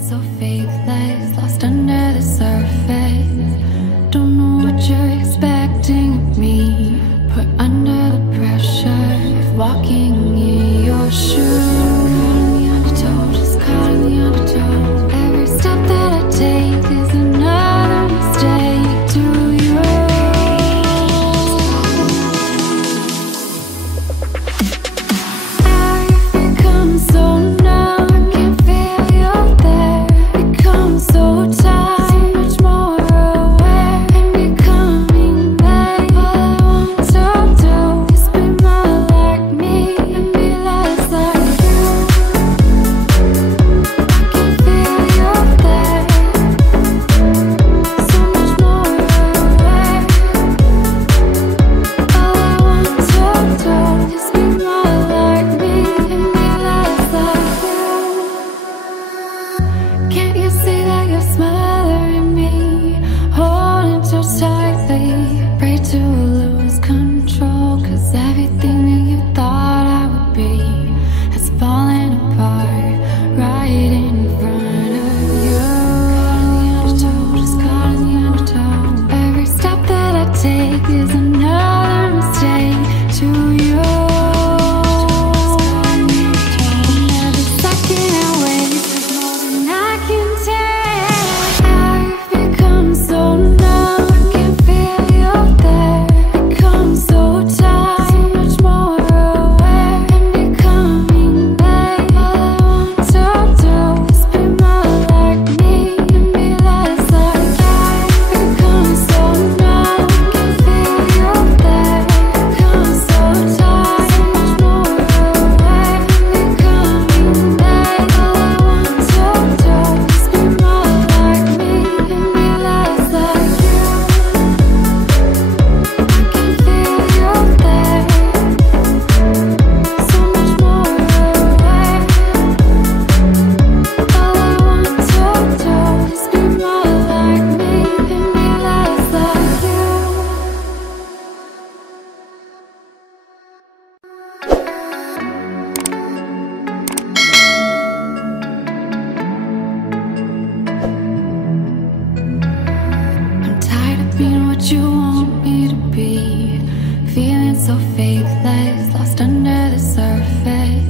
so faithless, lost under the surface. Don't know what you're expecting of me, put under the pressure of walking in your shoes. Caught in the undertow, just caught in the undertow. Every step that I take is another mistake to you. I've become so numb, I can't feel you there. Become so tired, so much more aware. I'm becoming vague. All I want to do is be more like me and be less like you. I can feel you there, so much more aware. All I want to do is be more like me and be less like you. Can't you see that you're smothering me, holding too tightly? Pray to lose control, 'cause everything that you thought I would be has fallen apart right in front of you. Caught in the undertow, just caught in the undertow. Every step that I take is another mistake to you. And every second I waste is more than I can take. I've become so numb, I can't feel you there. Become so tired, so much more aware. I'm becoming vague. All I want to do is be more like me and be less like you. I've become so numb, I can't feel you there. Become so tired, so much more aware. I'm becoming vague. All I want to do is be more like me and be less like you. I can feel you there, so much more aware. All I want to do is be more like me and be less like you. I'm tired of being what you want me to be, feeling so faithless, lost under the surface.